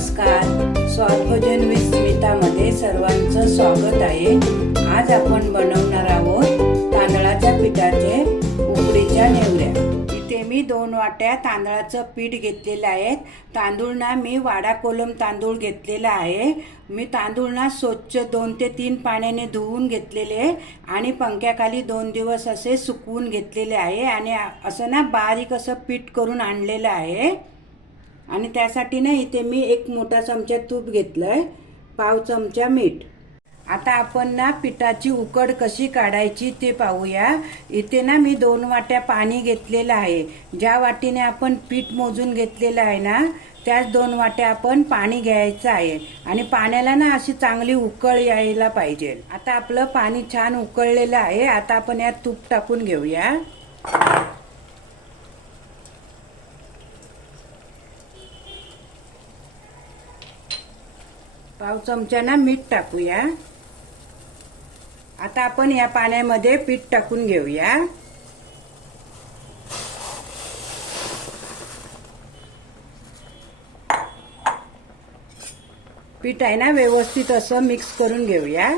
नमस्कार. स्वादभोजन विथ स्मितामध्ये सर्वांचं स्वागत आहे. आज आपण बनवणार आहोत तांदळाच्या पिठाचे उकडीच्या नेवऱ्या. इथे मी दोन वाट्या तांदळाचं पीठ घेतलेलं आहे. तांदूळ ना मी वाडा कोलम तांदूळ घेतलेला आहे. मी तांदूळ ना स्वच्छ दोन ते तीन पाण्याने धुवून घेतलेले आणि पंख्याखाली दोन दिवस असे सुकवून घेतलेले आहे आणि असं ना बारीक असं पीठ करून आणलेलं आहे. आणि त्यासाठी ना इथे मी एक मोठा चमचा तूप घेतलंय पाव चमचा मीठ. आता आपण ना पिठाची उकड कशी काढायची ते पाहूया. इथे ना मी दोन वाट्या पाणी घेतलेलं आहे. ज्या वाटीने आपण पीठ मोजून घेतलेलं आहे ना त्याच दोन वाट्या आपण पाणी घ्यायचं आहे. आणि पाण्याला ना अशी चांगली उकळ यायला पाहिजे. आता आपलं पाणी छान उकळलेलं आहे. आता आपण यात तूप टाकून घेऊया. पाव चमचा ना मीठ टाकूया. आता आपण या पाण्यामध्ये पीठ टाकून घेऊया. पीठ आहे ना व्यवस्थित असं मिक्स करून घेऊया.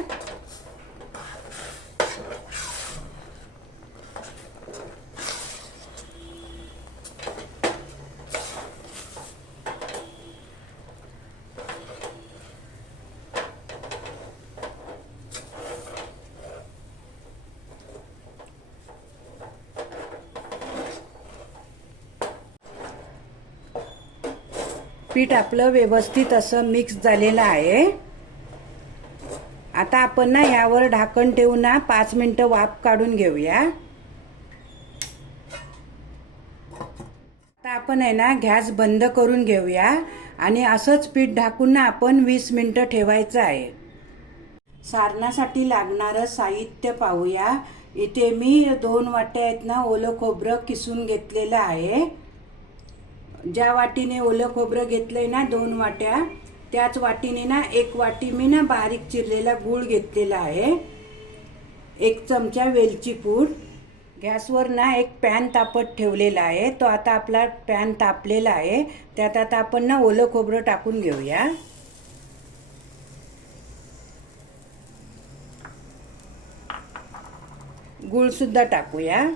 पीठ आपलं व्यवस्थित असं मिक्स झालेलं आहे. आता आपण ना यावर ढाकण ठेवून ना पाच मिनटं वाफ काढून घेऊया. आता आपण आहे ना गॅस बंद करून घेऊया आणि असंच पीठ ढाकून ना आपण वीस मिनटं ठेवायचं आहे. सारणासाठी लागणारं साहित्य पाहूया. इथे मी दोन वाट्या आहेत ना ओलं खोबरं किसून घेतलेलं आहे. ज्या वाटीने ओलं खोबरं घेतलंय ना दोन वाट्या त्याच वाटीने ना एक वाटी मी ना बारीक चिरलेला गूळ घेतलेला आहे. एक चमचा वेलची पूड. गॅसवर ना एक पॅन तापत ठेवलेला आहे. तो आता आपला पॅन तापलेला आहे. त्यात आता आपण ना ओलं खोबरं टाकून घेऊया. गुळसुद्धा टाकूया.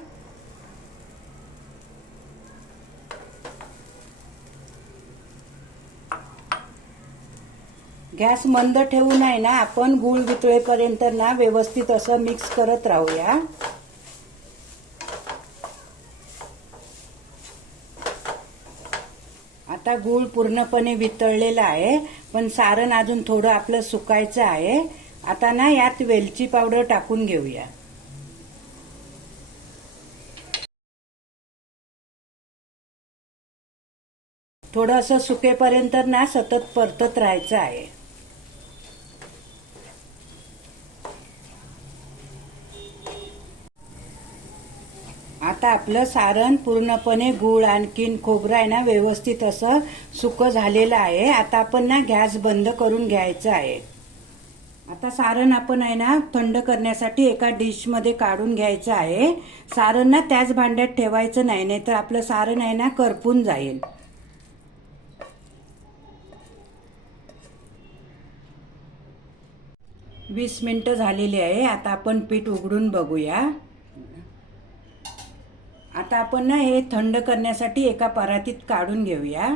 गॅस मंद ठेवून आहे ना आपण गूळ वितळेपर्यंत ना व्यवस्थित असं मिक्स करत राहूया. आता गूळ पूर्णपणे वितळलेला आहे पण सारण अजून थोडं आपलं सुकायचं आहे. आता ना यात वेलची पावडर टाकून घेऊया. थोडंसं सुकेपर्यंत ना सतत परतत राहायचं आहे. आता आपलं सारण पूर्णपणे गूळ आणखीन खोबरं आहे ना व्यवस्थित असं सुकं झालेलं आहे. आता आपण ना गॅस बंद करून घ्यायचं आहे. आता सारण आपण आहे ना थंड करण्यासाठी एका डिशमध्ये काढून घ्यायचं आहे. सारण ना त्याच भांड्यात ठेवायचं नाही नाही तर आपलं सारण आहे ना करपून जाईल. वीस मिनिटं झालेली आहे. आता आपण पीठ उघडून बघूया. आता आपण ना हे थंड करण्यासाठी एका परातीत काढून घेऊया.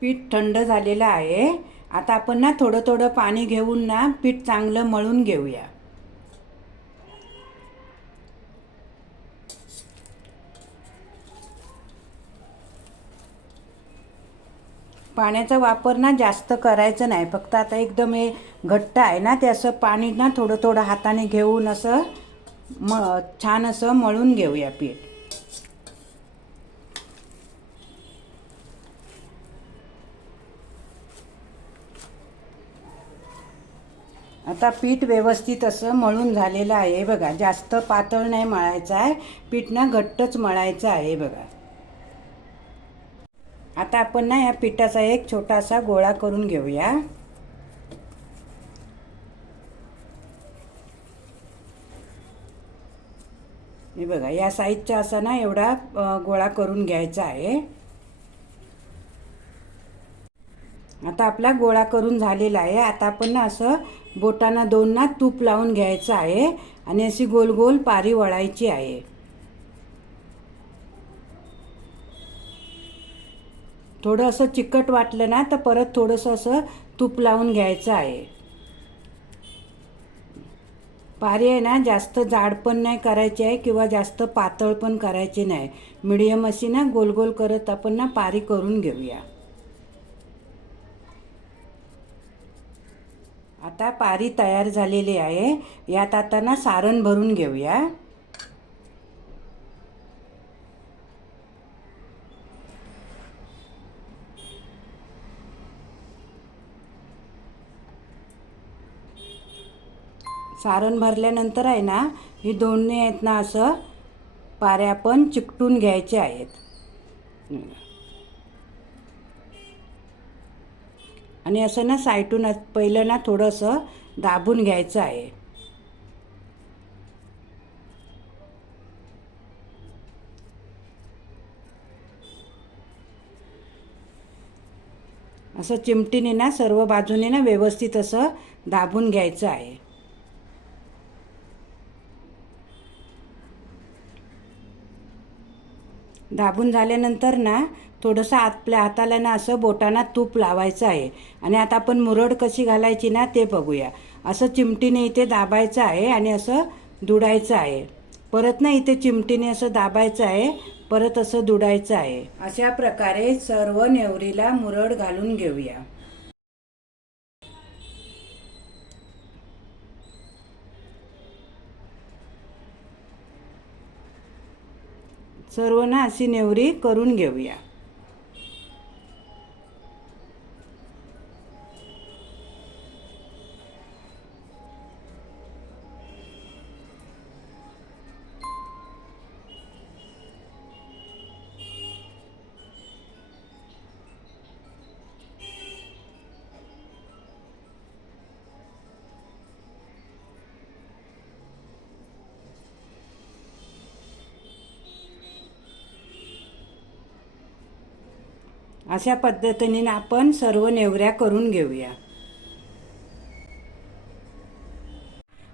पीठ थंड झालेलं आहे. आता आपण ना थोडं थोडं पाणी घेऊन ना पीठ चांगलं मळून घेऊया. पाण्याचा वापर ना जास्त करायचं नाही. फक्त आता एकदम हे घट्ट आहे ना ते असं पाणी ना थोडं थोडं हाताने घेऊन असं म छान असं मळून घेऊया पीठ. आता पीठ व्यवस्थित असं मळून झालेलं आहे बघा. जास्त पातळ नाही मळायचं आहे. पीठ ना घट्टच मळायचं आहे बघा. आता आपण ना या पिठाचा एक छोटासा गोळा करून घेऊया. हे बघा या साईजचा असा ना एवढा गोळा करून घ्यायचा आहे. आता आपला गोळा करून झालेला आहे. आता आपण ना असं बोटांना दोन ना तूप लावून घ्यायचं आहे आणि अशी गोल गोल पारी वळायची आहे. थोडं असं चिकट वाटलं ना तर परत थोडंसं असं तूप लावून घ्यायचं आहे. पारी आहे ना जास्त जाड पण नाही करायची आहे किंवा जास्त पातळ पण करायची नाही. मिडियम अशी ना गोल गोल करत आपण ना पारी करून घेऊया. आता पारी तयार झालेली आहे. यात आता ना सारण भरून घेऊया. सारण भरल्यानंतर आहे ना ही दोन्ही आहेत ना असं पाऱ्या पण चिकटून घ्यायचे आहेत. आणि असं ना साईटून पहिलं ना थोडंसं दाबून घ्यायचं आहे. असं चिमटीने ना सर्व बाजूने ना व्यवस्थित असं दाबून घ्यायचं आहे. दाबून झाल्यानंतर ना थोडंसं आपल्या हाताला ना असं बोटांना तूप लावायचं आहे. आणि आता आपण मुरड कशी घालायची ना ते बघूया. असं चिमटीने इथे दाबायचं आहे आणि असं दुडायचं आहे. परत ना इथे चिमटीने असं दाबायचं आहे परत असं दुडायचं आहे. अशा प्रकारे सर्व नेवरीला मुरड घालून घेऊया. सर्वनाशी अशी नेवरी करून घेऊया. अशा पद्धतीने आपण सर्व नेवऱ्या करून घेऊया.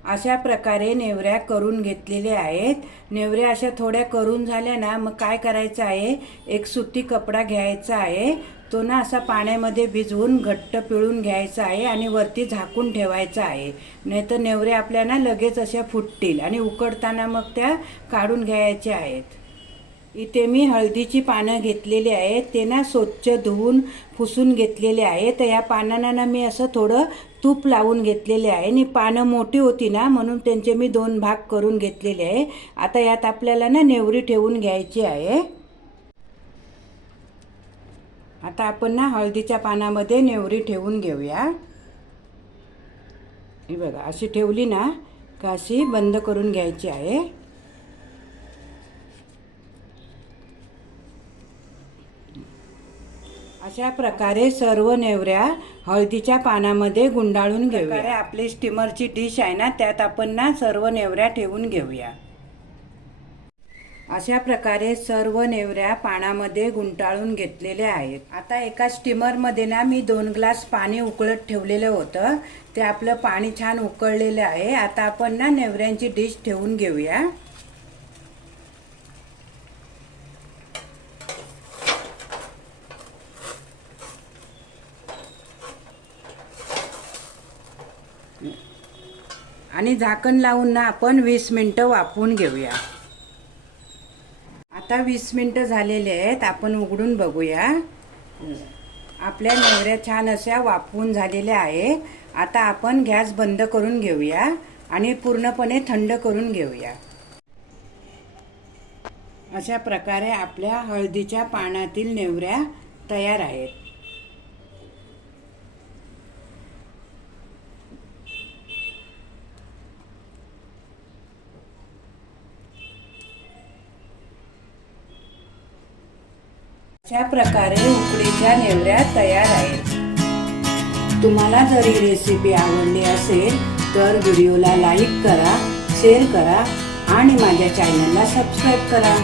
अशा प्रकारे नेवऱ्या करून घेतलेल्या आहेत. नेवऱ्या अशा थोड्या करून झाल्या ना मग काय करायचं आहे? एक सुती कपडा घ्यायचा आहे. तो ना असा पाण्यामध्ये भिजवून घट्ट पिळून घ्यायचा आहे आणि वरती झाकून ठेवायचा आहे. नाहीतर नेवऱ्या आपल्या ना लगेच अशा फुटतील आणि उकडताना मग त्या काढून घ्यायच्या आहेत. इथे मी हळदीची पानं घेतलेली आहेत ते ना स्वच्छ धुवून पुसून घेतलेले आहे तर या पानांना ना मी असं थोडं तूप लावून घेतलेले आहे. आणि पानं मोठी होती ना म्हणून त्यांचे मी दोन भाग करून घेतलेले आहे. आता यात आपल्याला ना नेवरी ठेवून घ्यायची आहे. आता आपण ना हळदीच्या पानामध्ये नेवरी ठेवून घेऊया. ही बघा अशी ठेवली ना का अशी बंद करून घ्यायची आहे. अशा प्रकारे सर्व नेवऱ्या हळदीच्या पानामध्ये गुंडाळून घेऊया. आपली स्टीमरची डिश आहे ना त्यात आपण ना सर्व नेवऱ्या ठेवून घेऊया. अशा प्रकारे सर्व नेवऱ्या पाण्यामध्ये गुंडाळून घेतलेल्या आहेत. आता एका स्टीमरमध्ये ना मी दोन ग्लास पाणी उकळत ठेवलेलं होतं. ते आपलं पाणी छान उकळलेलं आहे. आता आपण ना नेवऱ्यांची डिश ठेवून घेऊया. आणि झाकण लावून ना आपण वीस मिनटं वाफवून घेऊया. आता वीस मिनटं झालेले आहेत आपण उघडून बघूया. आपल्या नेवऱ्या छान अशा वाफवून झालेल्या आहे. आता आपण गॅस बंद करून घेऊया आणि पूर्णपणे थंड करून घेऊया. अशा प्रकारे आपल्या हळदीच्या पानातील नेवऱ्या तयार आहेत. अशा प्रकारे उकडीच्या नेवऱ्या तयार आहेत. तुम्हाला जर ही रेसिपी आवडली असेल तर व्हिडिओला लाईक करा शेअर करा आणि माझ्या चॅनलला सबस्क्राईब करा.